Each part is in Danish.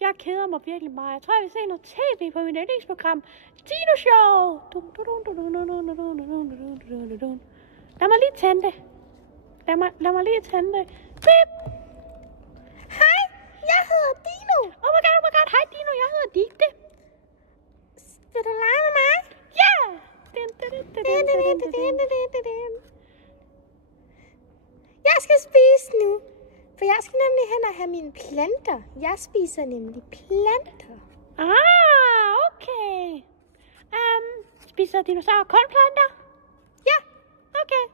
Jeg keder mig virkelig meget. Jeg tror, jeg vil se noget tv på mit yndlingsprogram. Dino Show! Lad mig lige tænde det. Lad mig lige tænde det. Bip! Hej, jeg hedder Dino. Oh my god. Hej Dino, jeg hedder Digte. Vil du lege med mig? Ja! Jeg skal spise nu. For jeg skal nemlig hen og have mine planter. Jeg spiser nemlig planter. Okay. Spiser dinosaurer kun planter? Ja, okay.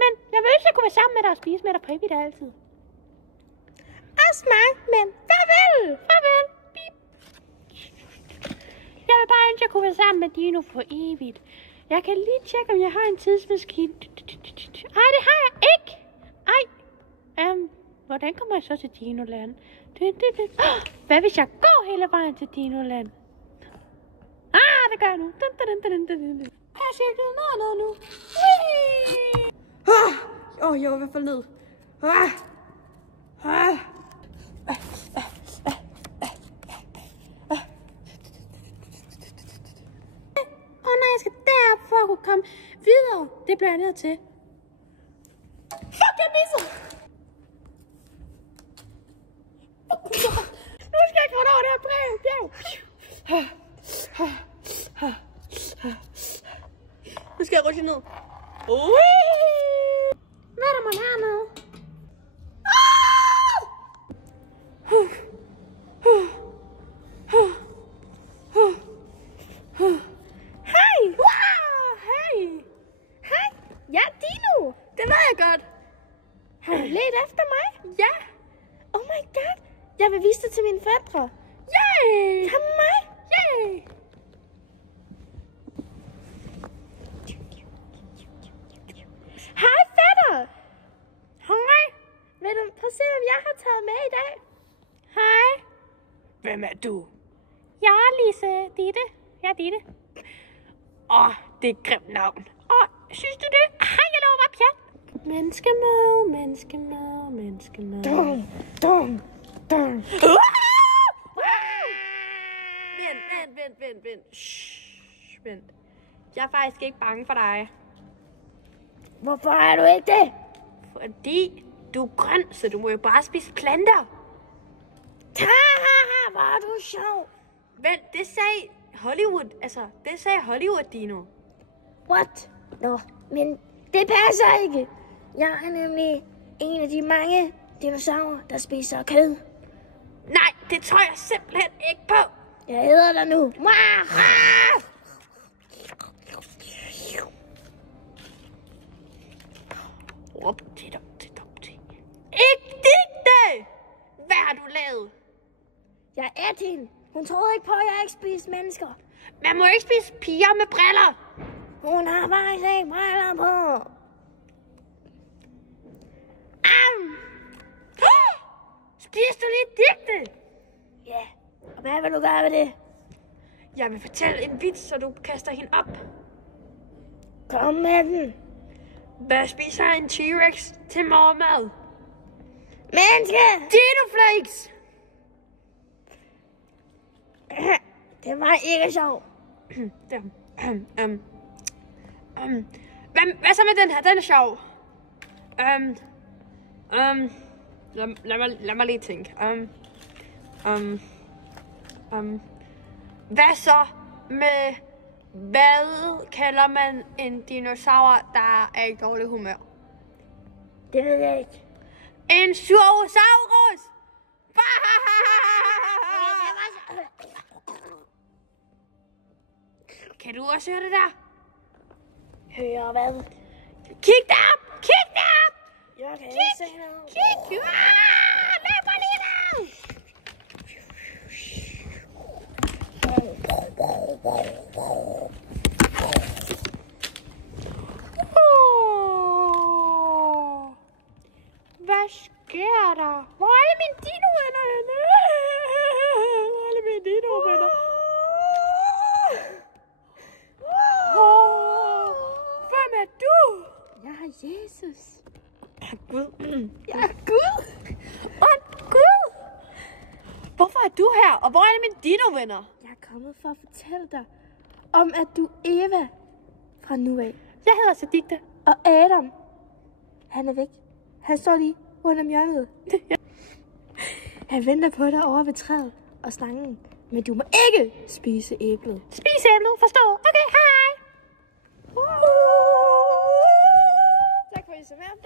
Men jeg vil ønske, at jeg kunne være sammen med dig og spise med dig på evigt altid. Også mig, men farvel. Farvel. Bip. Jeg vil bare ønske, at jeg kunne være sammen med Dino for evigt. Jeg kan lige tjekke, om jeg har en tidsmaskine. Ej, det har jeg ikke. Ej. Hvordan kommer jeg så til Dinoland? Hvad hvis jeg går hele vejen til Dinoland? Det gør jeg nu. Jeg cirklede ned nu. Jeg var i hvert fald ned. Nej, jeg skal derop for at kunne komme videre. Det bliver jeg nødt til. Fuck, jeg misser! Nu skal jeg komme over det her bjerg. Nu skal jeg rutsche ned. Hvad er der mon hernede? Hej! Wow! Hej! Hej! Ja, Dino! Det ved jeg godt. Har du let efter mig? Ja. Oh my god! Jeg vil vise det til mine fædre. Yay! Kom med mig! Yay! Hej, fætter! Hej! Vil du prøve at se, hvad jeg har taget med i dag? Hej! Hvem er du? Jeg er Lise Ditte. Jeg er Ditte. Det er et grimt navn. Synes du det? Hej, jeg lover bare pjat. Menneskemad, menneskemad, menneskemad. Dum. Vent. Shh, vent. Jeg er faktisk ikke bange for dig. Hvorfor er du ikke det? Fordi du er grøn, så du må jo bare spise planter. Hvor er du sjov. Vent, det sagde Hollywood. Det sagde Hollywood, Dino. What? Nå, men det passer ikke. Jeg er nemlig en af de mange dinosaurer, der spiser kød. Nej, det tror jeg simpelthen ikke på. Jeg hedder dig nu. Ikke Digte! Hvad har du lavet? Jeg er hende. Hun troede ikke på, at jeg ikke spiser mennesker. Man må ikke spise piger med briller. Hun har faktisk ikke briller på. Spiser du lige Digte? Ja, og hvad vil du gøre ved det? Jeg vil fortælle en vits, så du kaster hende op. Kom med den. Hvad spiser en T-Rex til morgenmad? Menneske! Dinoflakes! Det var ikke sjovt. Hvad så med den her? Den er sjov. Lad mig lige tænke. Hvad så med... Hvad kalder man en dinosaur, der er i dårlig humør? Det ved jeg ikke. En Surosaurus! Kan du også høre det der? Høre hvad? Kig derop! Kig derop! Jeg kan ikke se noget. Kig! Løb mig lige der! Hvad sker der? Hvor er alle mine dinovenner henne? Hvor er alle mine dinovenner? Hvem er du? Jeg er Jesus. Gud. Jeg er Gud. Og Gud. Hvorfor er du her? Og hvor er alle mine dino-venner? Jeg er kommet for at fortælle dig om, at du er Eva fra nu af. Jeg hedder Sadikta. Og Adam, han er væk. Han står lige rundt om hjørnet. Han venter på dig over ved træet og slangen. Men du må ikke spise æblet. Spis æblet, forstået. Okay, hej. Tak for at I så med.